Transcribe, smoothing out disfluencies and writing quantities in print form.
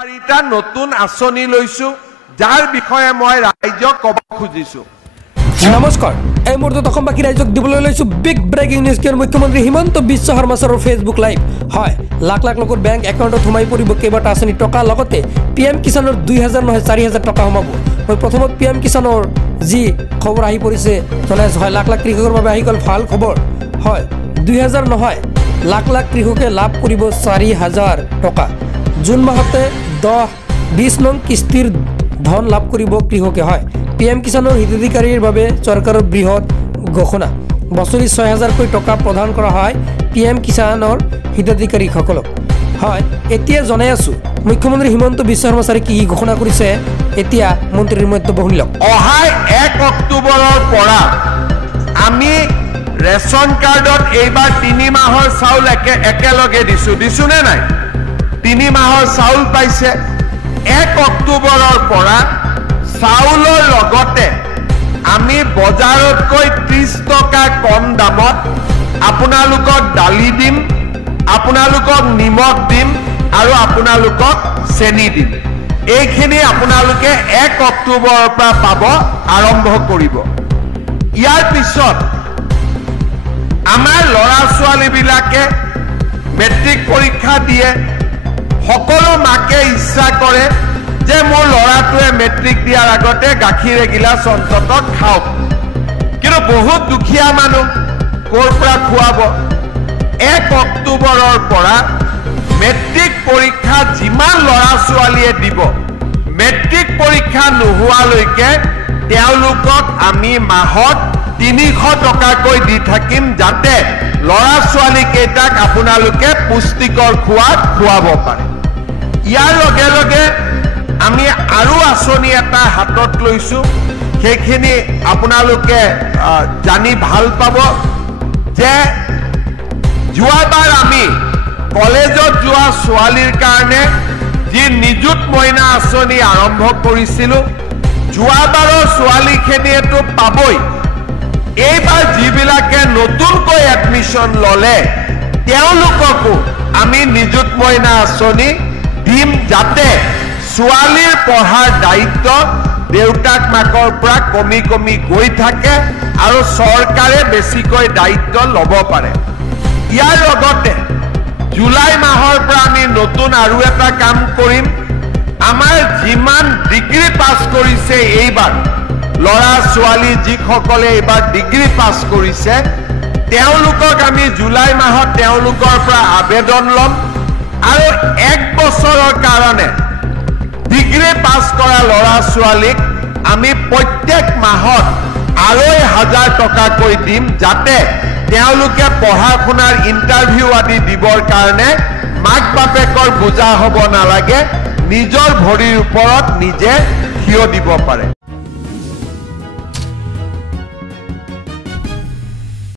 চাৰিটা নতুন আঁচনি লৈছো যাৰ বিষয়ে মই ৰাইজক ক'ব খুজিছো। নমস্কাৰ, এই মুহূৰ্তত অসমবাসী ৰাইজক দিবলৈ লৈছো বিগ ব্ৰেকিং নিউজ। মুখ্যমন্ত্ৰী হিমন্ত বিশ্ব শৰ্মা ছাৰৰ ফেচবুক লাইভ। হয়, লাখ লাখ লোকৰ বেংক একাউণ্টত সোমাই পৰিব কেইবাটা আঁচনি টকা, লগতে PM কিষাণৰ 2000 নহয় 4000 টকা সোমাব। মই প্ৰথমত PM কিষাণৰ যি খবৰ আহি পৰিছে জনাইছো। হয়, লাখ লাখ কৃষকৰ বাবে আহি গ'ল ভাল খবৰ। হয়, 2000 নহয়, লাখ লাখ কৃষকে লাভ কৰিব 4000 টকা। জুন মাহতে 10-20 নং কিস্তিৰ ধন লাভ কৰিব কৃষকে। হয়, PM কিষাণৰ হিতাধিকাৰীৰ বাবে চৰকাৰৰ বৃহৎ ঘোষণা। বছৰি 6000কৈ টকা প্ৰদান কৰা হয় PM কিষাণৰ হিতাধিকাৰীসকলক। হয়, এতিয়া জনাই আছোঁ মুখ্যমন্ত্ৰী হিমন্ত বিশ্ব শৰ্মা ছাৰে কি ঘোষণা কৰিছে। এতিয়া মন্ত্ৰীৰ মন্তব্য শুনি লওক। অহা 1 অক্টোবৰৰ পৰা আমি ৰেচন কাৰ্ডত এইবাৰ 3 মাহৰ চাউল একেলগে দিছো নে নাই? 3 মাহৰ চাউল পাইছে। 1 অক্টোবৰৰ পৰা চাউলৰ লগতে আমি বজাৰতকৈ 30 টকা কম দামত আপোনালোকক দালি দিম, আপোনালোকক নিমখ দিম আৰু আপোনালোকক চেনি দিম। এইখিনি আপোনালোকে 1 অক্টোবৰৰ পৰা পাব আৰম্ভ কৰিব। ইয়াৰ পিছত আমাৰ ল'ৰা ছোৱালীবিলাকে মেট্ৰিক পৰীক্ষা দিয়ে। সকলো মাকে ইচ্ছা কৰে যে মোৰ ল'ৰাটোৱে মেট্ৰিক দিয়াৰ আগতে গাখীৰ এগিলাচ অন্ততঃ খাওক, কিন্তু বহুত দুখীয়া মানুহ ক'ৰ পৰা খুৱাব? 1 অক্টোবৰৰ পৰা মেট্ৰিক পৰীক্ষা যিমান ল'ৰা ছোৱালীয়ে দিব, মেট্ৰিক পৰীক্ষা নোহোৱালৈকে তেওঁলোকক আমি মাহত 300 টকাকৈ দি থাকিম, যাতে ল'ৰা ছোৱালী কেইটাক আপোনালোকে পুষ্টিকৰ খুৱাব পাৰে। ইয়াৰ লগে লগে আমি আৰু আঁচনি এটা হাতত লৈছো, সেইখিনি আপোনালোকে জানি ভাল পাব যে যোৱাবাৰ আমি কলেজত যোৱা ছোৱালীৰ কাৰণে যি নিযুত মইনা আঁচনি আৰম্ভ কৰিছিলো, যোৱাবাৰৰ ছোৱালীখিনিয়েতো পাবই। এইবাৰ যিবিলাকে নতুনকৈ এডমিশ্যন ল'লে তেওঁলোককো আমি নিযুত মইনা আঁচনি দিম, যাতে ছোৱালীৰ পঢ়াৰ দায়িত্ব দেউতাক মাকৰ পৰা কমি কমি গৈ থাকে আৰু চৰকাৰে বেছিকৈ দায়িত্ব ল'ব পাৰে। ইয়াৰ লগতে জুলাই মাহৰ পৰা আমি নতুন আৰু এটা কাম কৰিম। আমাৰ যিমান ডিগ্ৰী পাছ কৰিছে এইবাৰ ল'ৰা ছোৱালী, যিসকলে এইবাৰ ডিগ্ৰী পাছ কৰিছে, তেওঁলোকক আমি জুলাই মাহত তেওঁলোকৰ পৰা আবেদন ল'ম আৰু 1 বছৰৰ কাৰণে ডিগ্ৰী পাছ কৰা ল'ৰা ছোৱালীক আমি প্ৰত্যেক মাহত 2500 টকাকৈ দিম, যাতে তেওঁলোকে পঢ়া শুনাৰ ইণ্টাৰভিউ আদি দিবৰ কাৰণে মাক বাপেকৰ বোজা হ'ব নালাগে, নিজৰ ভৰিৰ ওপৰত নিজে থিয় দিব পাৰে।